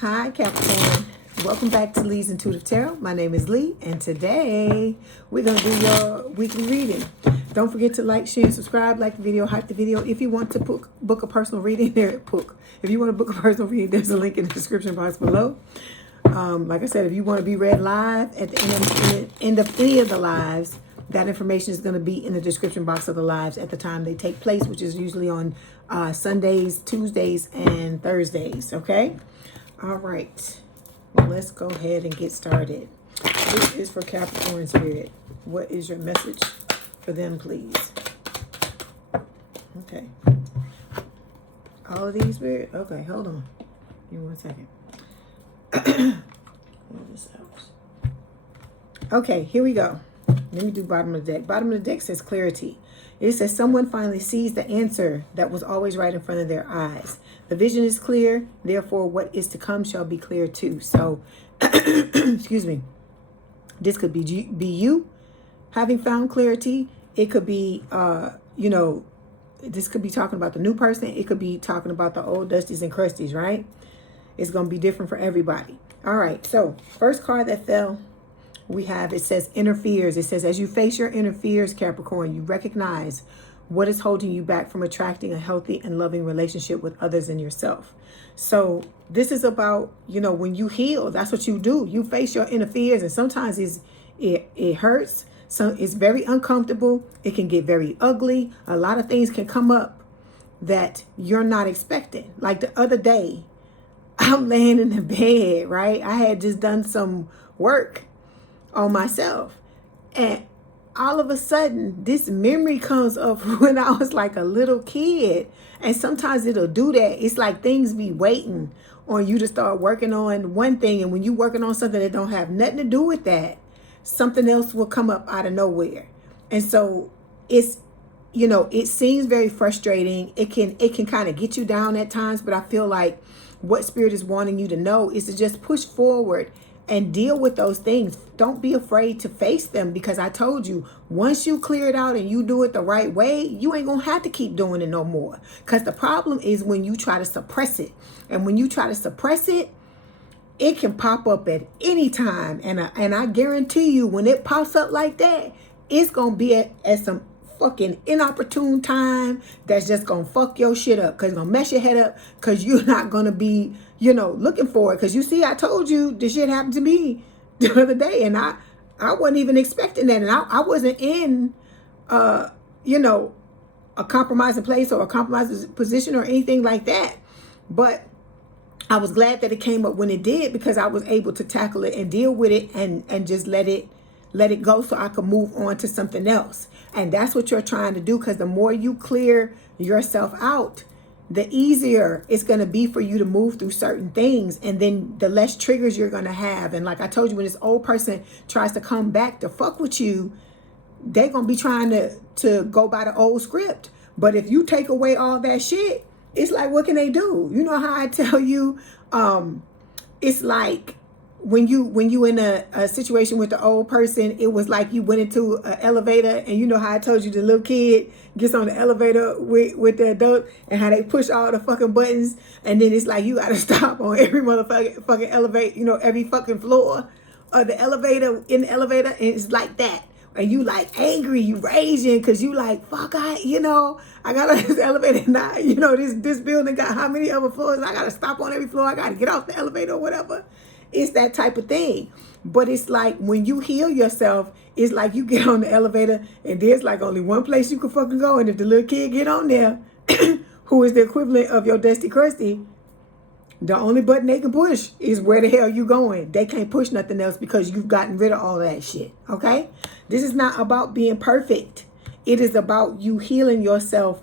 Hi Capricorn, welcome back to Leigh's Intuitive Tarot. My name is Leigh, and today we're going to do your weekly reading. Don't forget to like, share, subscribe, like the video, hype the video. If you want to book a personal reading, if you want to book a personal reading, there's a link in the description box below. Like I said, if you want to be read live at the end of any of the lives, that information is going to be in the description box of the lives at the time they take place, which is usually on Sundays, Tuesdays, and Thursdays. Okay? All right. Well, let's go ahead and get started. This is for Capricorn Spirit. What is your message for them, please? Okay. All of these Spirit? Okay, hold on. Give me 1 second. This out. Okay, here we go. Let me do bottom of the deck. Bottom of the deck says clarity. It says someone finally sees the answer that was always right in front of their eyes. The vision is clear, therefore what is to come shall be clear too. So, excuse me. This could be you having found clarity. It could be, this could be talking about the new person. It could be talking about the old dusties and crusties, right? It's going to be different for everybody. All right, so first card that fell, we have, it says inner fears. It says, as you face your inner fears, Capricorn, you recognize what is holding you back from attracting a healthy and loving relationship with others and yourself. So this is about, when you heal, that's what you do. You face your inner fears, and sometimes it hurts. So it's very uncomfortable. It can get very ugly. A lot of things can come up that you're not expecting. Like the other day, I'm laying in the bed, right? I had just done some work on myself, and all of a sudden this memory comes up when I was like a little kid. And sometimes it'll do that. It's like things be waiting on you to start working on one thing, and when you working on something that don't have nothing to do with that, something else will come up out of nowhere. And so it's, it seems very frustrating. It can kind of get you down at times, but I feel like what Spirit is wanting you to know is to just push forward and deal with those things. Don't be afraid to face them, because I told you, once you clear it out and you do it the right way, you ain't gonna have to keep doing it no more. Because the problem is when you try to suppress it. And when you try to suppress it, it can pop up at any time. And I guarantee you, when it pops up like that, it's gonna be at some fucking inopportune time that's just gonna fuck your shit up, because it's gonna mess your head up, because you're not gonna be looking for it. Because you see, I told you this shit happened to me the other day, and I wasn't even expecting that, and I wasn't in a compromising place or a compromising position or anything like that. But I was glad that it came up when it did, because I was able to tackle it and deal with it and just let it go, so I could move on to something else. And that's what you're trying to do, because the more you clear yourself out, the easier it's going to be for you to move through certain things, and then the less triggers you're going to have. And like I told you, when this old person tries to come back to fuck with you, they're going to be trying to go by the old script. But if you take away all that shit, it's like, what can they do? You know how I tell you, it's like when you in a situation with the old person, it was like you went into an elevator, and you know how I told you the little kid gets on the elevator with the adult, and how they push all the fucking buttons, and then it's like you gotta stop on every motherfucking elevator, every fucking floor of the elevator, in the elevator, and it's like that. And you like angry, you raging, because you like, fuck, I got on this elevator now, this building got how many other floors, I gotta stop on every floor, I gotta get off the elevator or whatever. It's that type of thing. But it's like when you heal yourself, it's like you get on the elevator and there's like only one place you can fucking go. And if the little kid get on there, who is the equivalent of your dusty crusty, the only button they can push is where the hell you going. They can't push nothing else, because you've gotten rid of all that shit. Okay? This is not about being perfect. It is about you healing yourself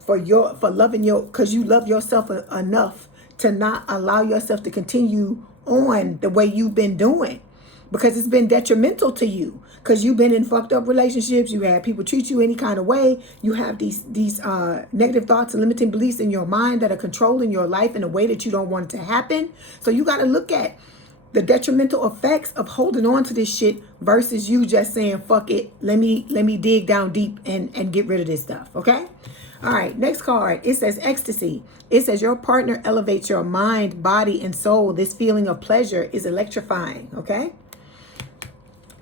for loving because you love yourself enough to not allow yourself to continue on the way you've been doing, because it's been detrimental to you, because you've been in fucked up relationships. You had people treat you any kind of way. You have these negative thoughts and limiting beliefs in your mind that are controlling your life in a way that you don't want it to happen. So you got to look at the detrimental effects of holding on to this shit versus you just saying, fuck it, let me dig down deep and get rid of this stuff. Okay? All right, next card. It says ecstasy. It says your partner elevates your mind, body, and soul. This feeling of pleasure is electrifying, okay?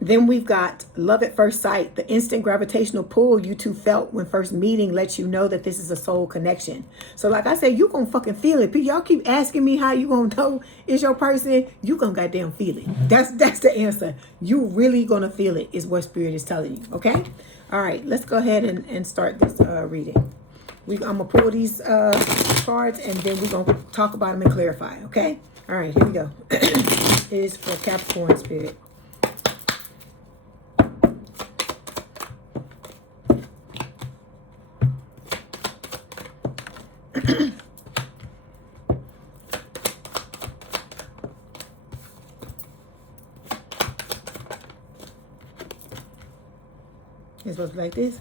Then we've got love at first sight. The instant gravitational pull you two felt when first meeting lets you know that this is a soul connection. So like I said, you gonna fucking feel it. Y'all keep asking me how you gonna know it's your person. You gonna goddamn feel it. That's the answer. You really gonna feel it is what Spirit is telling you, okay? All right, let's go ahead and start this reading. I'm gonna pull these cards and then we're gonna talk about them and clarify, okay? All right, here we go. It is for Capricorn Spirit. It's supposed to be like this.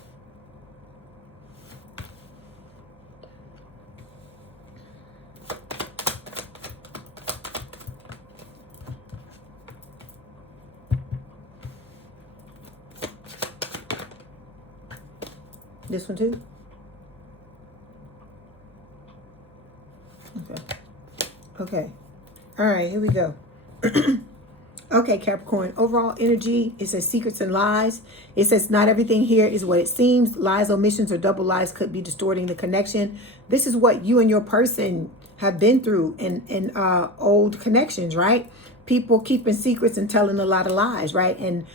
This one too? Okay. Okay. All right, here we go. Okay, Capricorn. Overall energy, it says secrets and lies. It says not everything here is what it seems. Lies, omissions, or double lies could be distorting the connection. This is what you and your person have been through in old connections, right? People keeping secrets and telling a lot of lies, right? And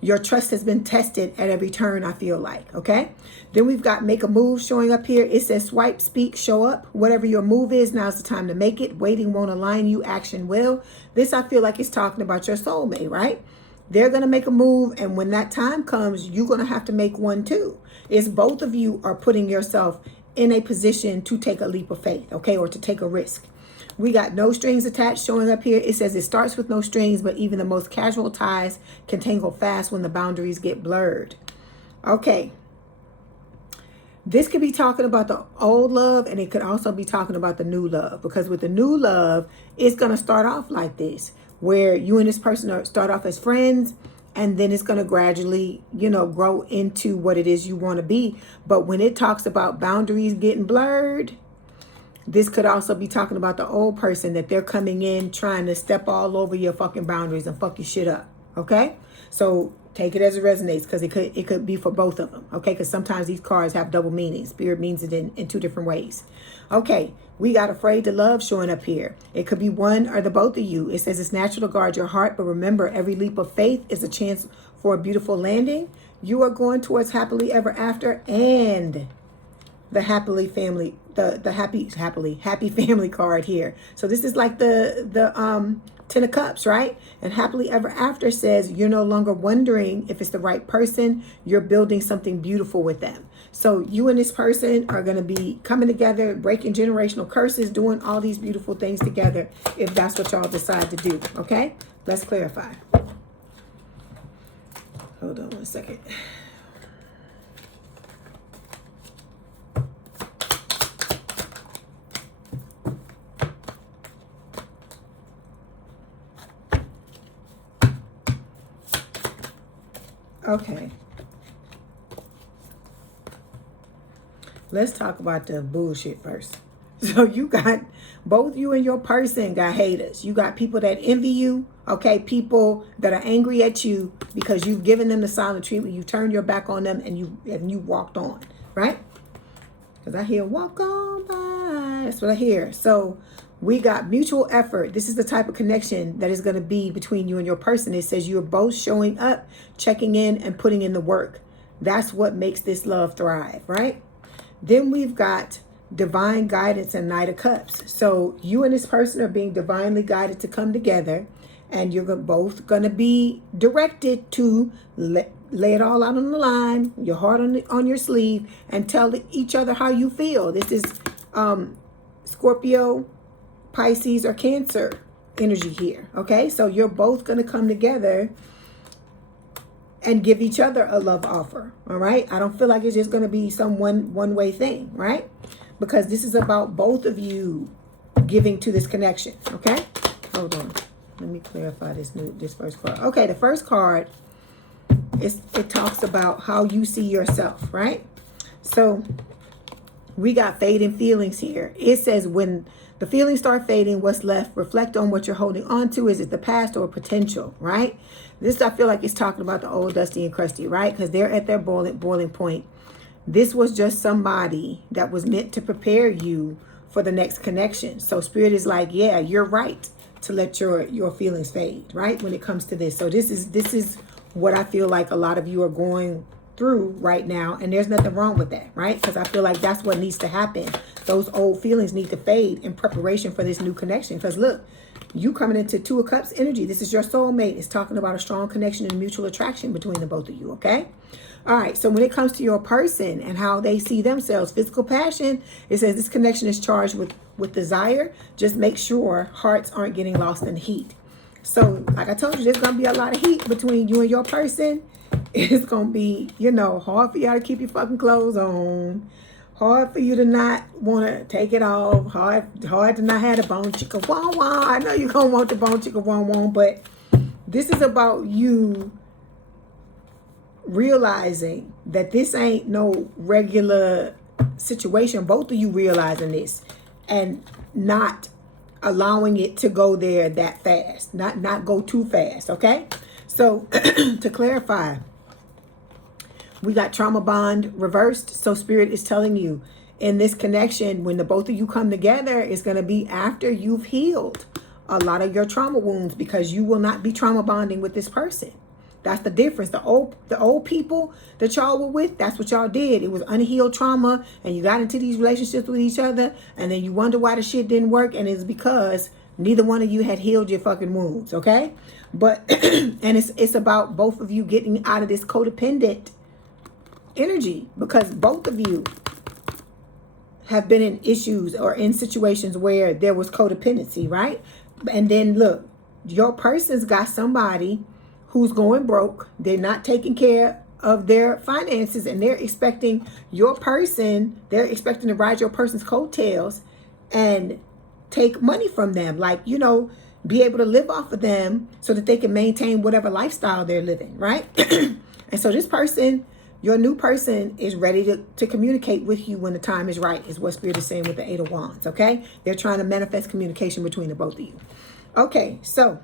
your trust has been tested at every turn, I feel like, okay? Then we've got make a move showing up here. It says swipe, speak, show up. Whatever your move is, now's the time to make it. Waiting won't align you, action will. This, I feel like, is talking about your soulmate, right? They're going to make a move, and when that time comes, you're going to have to make one too. It's both of you are putting yourself in a position to take a leap of faith, okay, or to take a risk. We got no strings attached showing up here. It says it starts with no strings, but even the most casual ties can tangle fast when the boundaries get blurred. Okay. This could be talking about the old love, and it could also be talking about the new love, because with the new love, it's going to start off like this, where you and this person start off as friends, and then it's going to gradually, grow into what it is you want to be. But when it talks about boundaries getting blurred, this could also be talking about the old person, that they're coming in trying to step all over your fucking boundaries and fuck your shit up. Okay? So take it as it resonates, because it could be for both of them. Okay? Because sometimes these cards have double meanings. Spirit means it in two different ways. Okay. We got afraid to love showing up here. It could be one or the both of you. It says it's natural to guard your heart, but remember, every leap of faith is a chance for a beautiful landing. You are going towards happily ever after, and the happy family card here. So this is like the 10 of Cups, right? And happily ever after says you're no longer wondering if it's the right person. You're building something beautiful with them. So you and this person are going to be coming together, breaking generational curses, doing all these beautiful things together, if that's what y'all decide to do. Okay? Let's clarify. Hold on one second. Okay. Let's talk about the bullshit first. So you got, both you and your person got haters. You got people that envy you, okay? People that are angry at you because you've given them the silent treatment. You turned your back on them and you walked on, right? Because I hear walk on by. That's what I hear. So we got mutual effort. This is the type of connection that is going to be between you and your person. It says you're both showing up, checking in, and putting in the work. That's what makes this love thrive, right? Then we've got divine guidance and Knight of Cups. So you and this person are being divinely guided to come together, and you're both going to be directed to lay it all out on the line, your heart on your sleeve, and tell each other how you feel. This is Scorpio, Pisces, or Cancer energy here. Okay, so you're both going to come together and give each other a love offer. All right, I don't feel like it's just going to be some one-way thing, right? Because this is about both of you giving to this connection. Okay, hold on, let me clarify this first card. Okay, the first card it talks about how you see yourself, right? So we got fading feelings here. It says when the feelings start fading, what's left? Reflect on what you're holding on to. Is it the past or potential, right? This, I feel like it's talking about the old Dusty and Crusty, right? Because they're at their boiling point. This was just somebody that was meant to prepare you for the next connection. So Spirit is like, yeah, you're right to let your feelings fade, right? When it comes to this. So this is what I feel like a lot of you are going through right now, and there's nothing wrong with that, right? Because I feel like that's what needs to happen. Those old feelings need to fade in preparation for this new connection. Because look, you coming into Two of Cups energy. This is your soulmate. It's talking about a strong connection and mutual attraction between the both of you, okay? All right, so when it comes to your person and how they see themselves, physical passion, it says this connection is charged with desire. Just make sure hearts aren't getting lost in heat. So like I told you, there's going to be a lot of heat between you and your person. It's going to be, you know, hard for y'all to keep your fucking clothes on. Hard for you to not want to take it off. Hard to not have the bone chicka wah wah. I know you're going to want the bone chicka wah wah, but this is about you realizing that this ain't no regular situation. Both of you realizing this and not allowing it to go there that fast. Not go too fast, okay? So to clarify, we got trauma bond reversed. So Spirit is telling you in this connection, when the both of you come together, it's going to be after you've healed a lot of your trauma wounds, because you will not be trauma bonding with this person. That's the difference. The old people that y'all were with, that's what y'all did. It was unhealed trauma, and you got into these relationships with each other, and then you wonder why the shit didn't work, and it's because neither one of you had healed your fucking wounds, okay? But and it's about both of you getting out of this codependent energy, because both of you have been in issues or in situations where there was codependency, right? And then look, your person's got somebody who's going broke. They're not taking care of their finances, and they're expecting your person, they're expecting to ride your person's coattails and take money from them, like, you know, be able to live off of them so that they can maintain whatever lifestyle they're living, right? And so this person, your new person, is ready to communicate with you when the time is right, is what Spirit is saying with the Eight of Wands, okay? They're trying to manifest communication between the both of you. Okay, so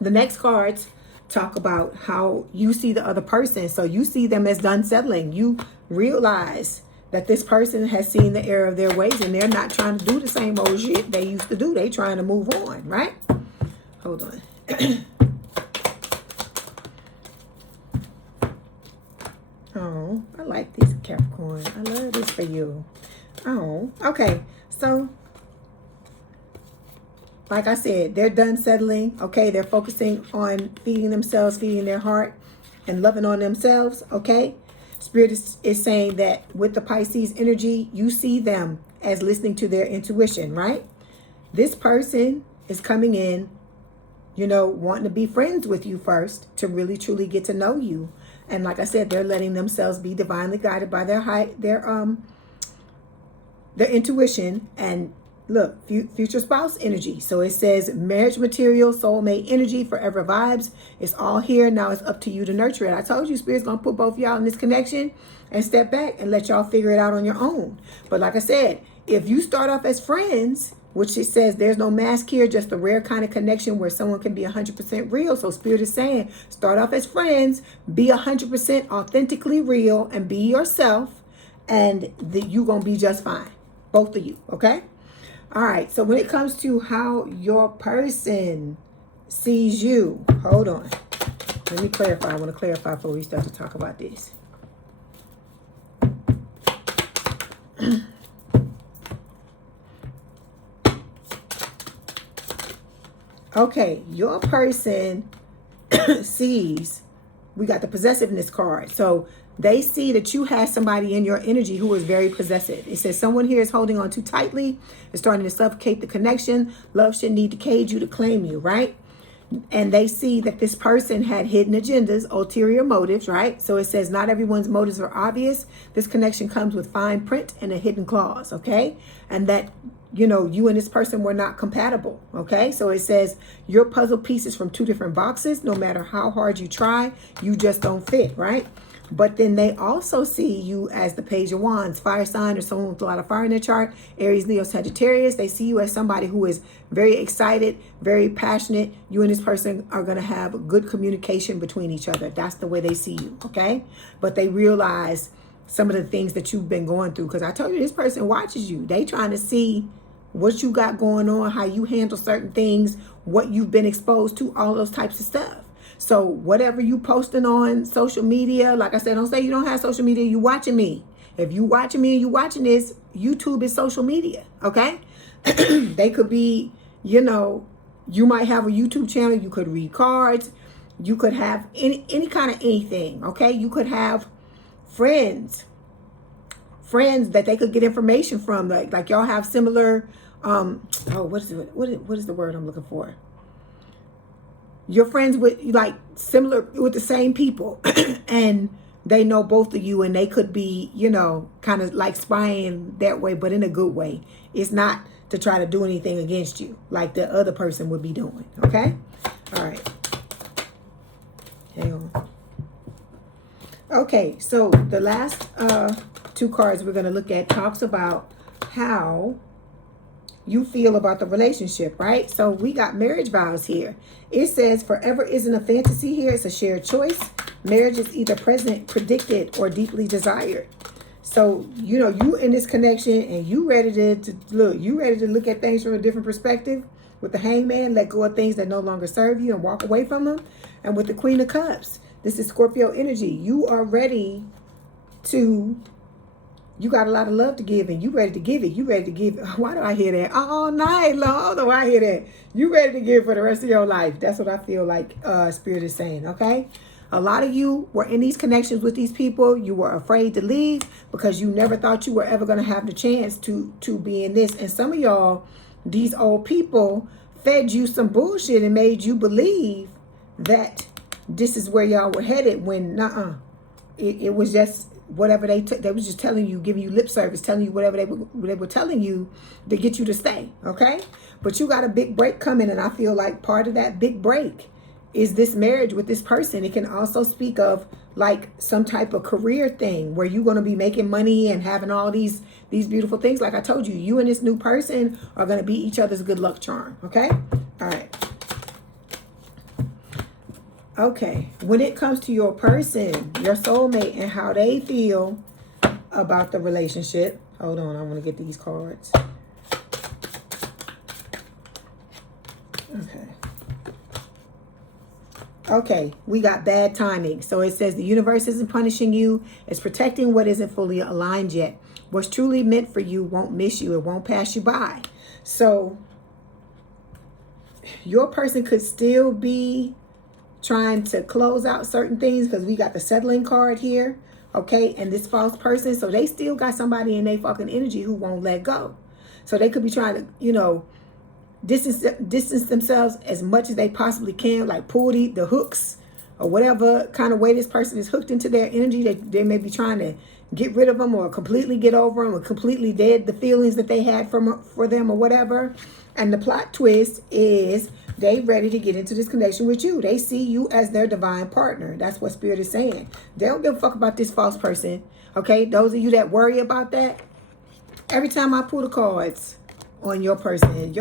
the next cards talk about how you see the other person. So you see them as done settling. You realize that this person has seen the error of their ways, and they're not trying to do the same old shit they used to do. They trying to move on, right? Hold on. Oh, I like this, Capricorn. I love this for you. Oh, okay. So like I said, they're done settling, okay? They're focusing on feeding themselves, feeding their heart, and loving on themselves, okay? Spirit is saying that with the Pisces energy, you see them as listening to their intuition, right? This person is coming in, you know, wanting to be friends with you first to really, truly get to know you. And like I said, they're letting themselves be divinely guided by their intuition. And look, future spouse energy. So it says marriage material, soulmate energy, forever vibes. It's all here. Now it's up to you to nurture it. I told you Spirit's going to put both of y'all in this connection and step back and let y'all figure it out on your own. But like I said, if you start off as friends, which it says there's no mask here, just a rare kind of connection where someone can be 100% real. So Spirit is saying start off as friends, be 100% authentically real, and be yourself, and you're going to be just fine. Both of you, okay? All right, so when it comes to how your person sees you, hold on. Let me clarify. I want to clarify before we start to talk about this. Okay, your person sees, we got the possessiveness card. So they see that you have somebody in your energy who is very possessive. It says someone here is holding on too tightly. It's starting to suffocate the connection. Love shouldn't need to cage you to claim you, right? And they see that this person had hidden agendas, ulterior motives, right? So it says not everyone's motives are obvious. This connection comes with fine print and a hidden clause, okay? And that, you know, you and this person were not compatible, okay? So it says your puzzle pieces from two different boxes. No matter how hard you try, you just don't fit, right? But then they also see you as the Page of Wands, fire sign or someone with a lot of fire in their chart, Aries, Leo, Sagittarius. They see you as somebody who is very excited, very passionate. You and this person are going to have good communication between each other. That's the way they see you, okay? But they realize some of the things that you've been going through. Because I told you, this person watches you. They trying to see what you got going on, how you handle certain things, what you've been exposed to, all those types of stuff. So whatever you posting on social media, like I said, don't say you don't have social media. You watching me. If you watching me and you watching this, YouTube is social media, okay? They could be, you know, you might have a YouTube channel. You could read cards. You could have any kind of anything, okay? You could have friends that they could get information from. Like y'all have similar, what is the word I'm looking for? You're friends with, like, similar, with the same people. And they know both of you, and they could be, you know, kind of like spying that way, but in a good way. It's not to try to do anything against you like the other person would be doing, okay? All right. Hang on. Okay, so the last two cards we're going to look at talks about how you feel about the relationship, right? So we got marriage vows here. It says forever isn't a fantasy here. It's a shared choice. Marriage is either present, predicted, or deeply desired. So, you know, you in this connection and you ready to look at things from a different perspective. With the Hangman, let go of things that no longer serve you and walk away from them. And with the Queen of Cups, this is Scorpio energy. You are ready to... You got a lot of love to give, and you ready to give it. You ready to give. Why do I hear that all night long? Do I hear that? You ready to give for the rest of your life. That's what I feel like Spirit is saying, okay? A lot of you were in these connections with these people. You were afraid to leave because you never thought you were ever going to have the chance to be in this. And some of y'all, these old people, fed you some bullshit and made you believe that this is where y'all were headed when, it was just... whatever they was just telling you, giving you lip service, telling you whatever they were telling you to get you to stay, okay? But you got a big break coming, and I feel like part of that big break is this marriage with this person. It can also speak of like some type of career thing where you're going to be making money and having all these beautiful things. Like I told you, you and this new person are going to be each other's good luck charm, okay? All right. Okay, when it comes to your person, your soulmate, and how they feel about the relationship. Hold on, I want to get these cards. Okay, we got bad timing. So it says the universe isn't punishing you. It's protecting what isn't fully aligned yet. What's truly meant for you won't miss you. It won't pass you by. So your person could still be trying to close out certain things because we got the settling card here, okay? And this false person, so they still got somebody in their fucking energy who won't let go. So they could be trying to, you know, distance themselves as much as they possibly can, like pull the hooks or whatever kind of way this person is hooked into their energy. They may be trying to get rid of them or completely get over them or completely dead the feelings that they had for them or whatever. And the plot twist is they ready to get into this connection with you. They see you as their divine partner. That's what Spirit is saying. They don't give a fuck about this false person. Okay, those of you that worry about that, every time I pull the cards on your person,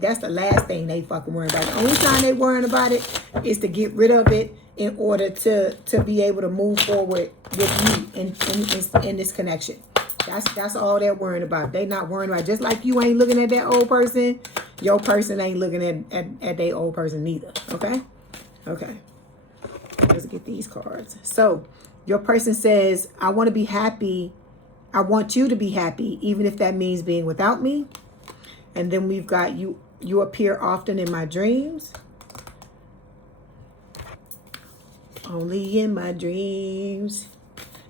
that's the last thing they fucking worry about. The only time they worrying about it is to get rid of it in order to be able to move forward with you in this connection. That's all they're worrying about. They not worrying about, just like you ain't looking at that old person, your person ain't looking at their old person neither. Okay? Okay. Let's get these cards. So your person says, I want to be happy. I want you to be happy, even if that means being without me. And then we've got you appear often in my dreams. Only in my dreams.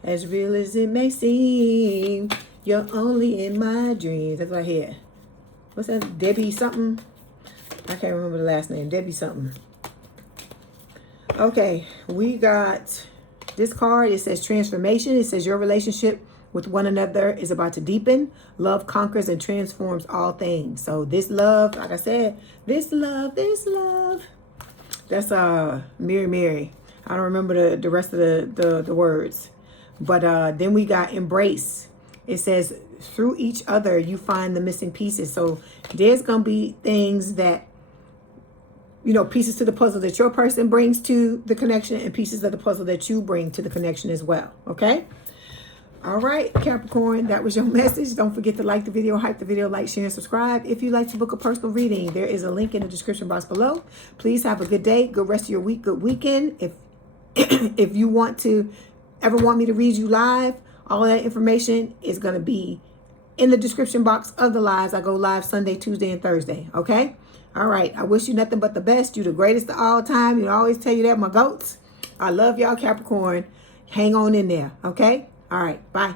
As real as it may seem, you're only in my dreams. That's what I hear. What's that? Debbie something? I can't remember the last name. Debbie something. Okay, we got this card. It says transformation. It says your relationship with one another is about to deepen. Love conquers and transforms all things. So this love, like I said, this love. That's Mary. I don't remember the rest of the words. But then we got embrace. It says through each other you find the missing pieces. So there's gonna be things that, you know, pieces to the puzzle that your person brings to the connection, and pieces of the puzzle that you bring to the connection as well. Okay. All right, Capricorn, that was your message. Don't forget to like the video, hype the video, like, share, and subscribe. If you'd like to book a personal reading, there is a link in the description box below. Please have a good day, good rest of your week, good weekend. If if you want to ever want me to read you live, all of that information is going to be in the description box of the lives. I go live Sunday, Tuesday, and Thursday. Okay? All right. I wish you nothing but the best. You're the greatest of all time. You know, I always tell you that, my goats. I love y'all, Capricorn. Hang on in there. Okay? All right. Bye.